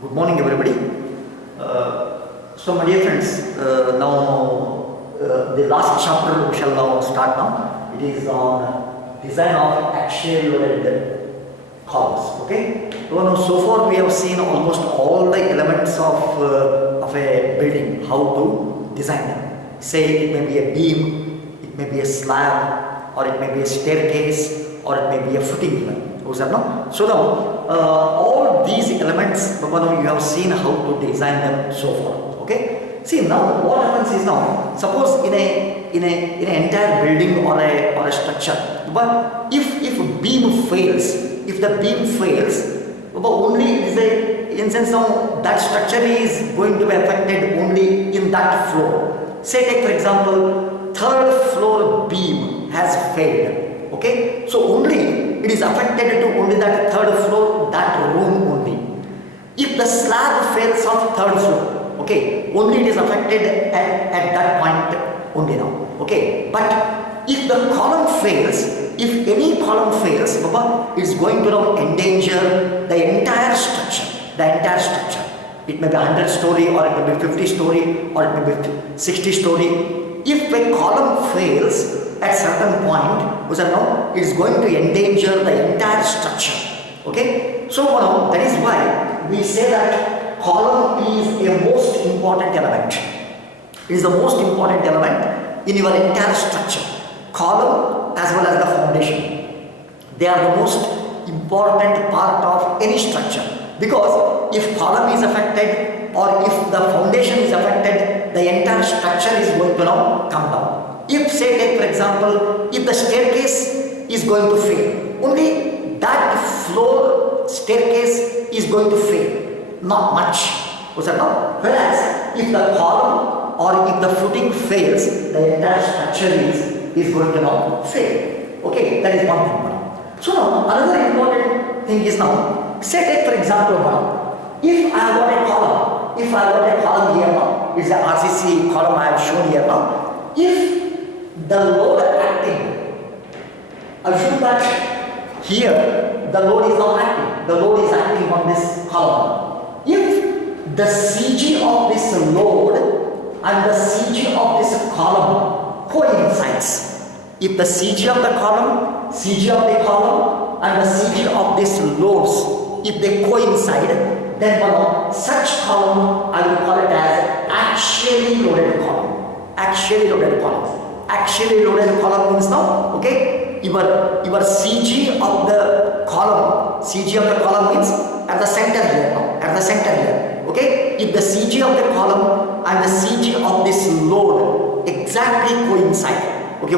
Good morning, everybody. So, my dear friends, now the last chapter we shall now start now. It is on design of axial loaded columns. Okay. So far we have seen almost all the elements of a building, how to design them. Say it may be a beam, it may be a slab, or it may be a staircase, or it may be a footing even. So now all these elements you have seen how to design them so far. Okay. See now what happens is now suppose in an entire building or a structure, but if beam fails, if the beam fails, but only is a in sense now that structure is going to be affected only in that floor. Say take for example third floor beam has failed. Okay, so only it is affected to only that third floor, that room only. If the slab fails of third floor, okay, only it is affected at that point only now. Okay, but if the column fails, if any column fails, it is going to now endanger the entire structure. The entire structure. It may be 100 story, or it may be 50 story, or it may be 60 story. If a column fails at certain point, it is going to endanger the entire structure. Okay, so that is why we say that column is a most important element. It is the most important element in your entire structure. Column as well as the foundation, they are the most important part of any structure, because if column is affected or if the foundation is affected, the entire structure is going to now come down. If say take for example, if the staircase is going to fail, only that floor staircase is going to fail, not much. Whereas if the column or if the footing fails, the entire structure is going to now fail. Okay, that is one thing. So now another important thing is now, say take for example now, if I have got a column, here now, it's the RCC column I have shown here now. If the load acting, assume that here the load is not acting, the load is acting on this column. If the CG of this load and the CG of this column coincides, if the CG of the column and the CG of this loads, if they coincide, then such column I will call it as axially loaded column. Axially loaded column. Axially loaded column means now, okay, your CG of the column means at the center here now, at the center here. Okay, if the CG of the column and the CG of this load exactly coincide, okay,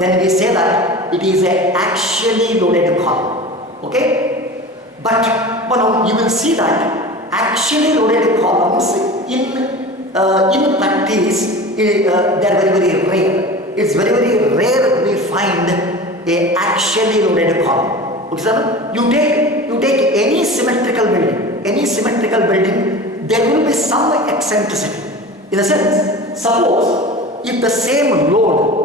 then we say that it is a axially loaded column. Okay, but you will see that axially loaded columns in practice they are very rare. It's very rare we find a axially loaded column. Okay, sir? You take any symmetrical building, there will be some eccentricity. In a sense, suppose if the same load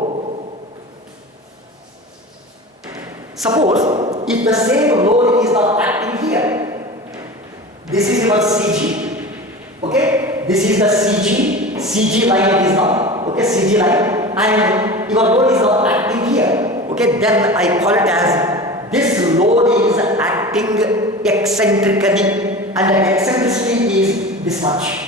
is not acting here, this is your CG, okay, this is the CG line is now, okay, CG line, and your load is not acting here, okay, then I call it as this load is acting eccentrically, and the eccentricity is this much.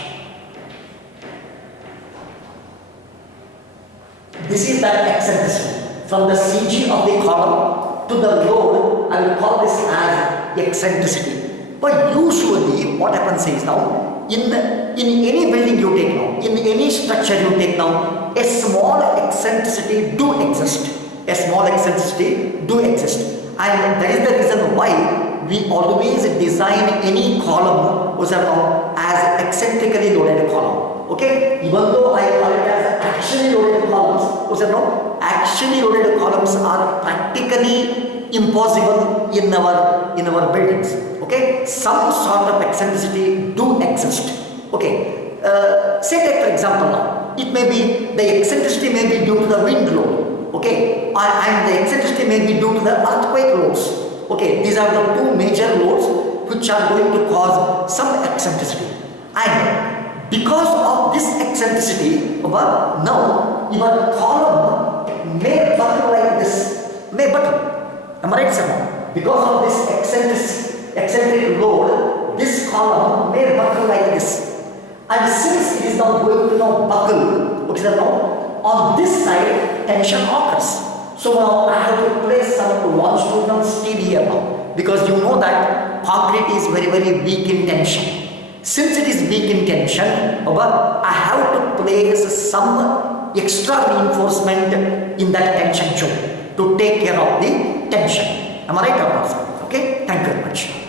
This is that eccentricity from the CG of the column to the load. I will call this as eccentricity. But usually what happens is now, in any building you take now, in any structure you take now, a small eccentricity do exist. A small eccentricity do exist. And that is the reason why we always design any column as eccentrically loaded column. Okay, even though I call it as axially loaded columns, axially loaded columns are practically impossible in our buildings. Okay, some sort of eccentricity do exist. Okay, say take for example now, it may be the eccentricity may be due to the wind load. Okay, and the eccentricity may be due to the earthquake loads. Okay, these are the two major loads which are going to cause some eccentricity. And because of this eccentricity, now your column may buckle like this, may buckle. Am I right, sir? Because of this eccentric load, this column may buckle like this. And since it is now going to now buckle, okay, now on this side tension occurs. So now I have to place some longitudinal steel here now, because you know that concrete is very, very weak in tension. Since it is weak in tension, I have to place some extra reinforcement in that tension tube to take care of the tension. Am I right or not, sir? Okay, thank you very much.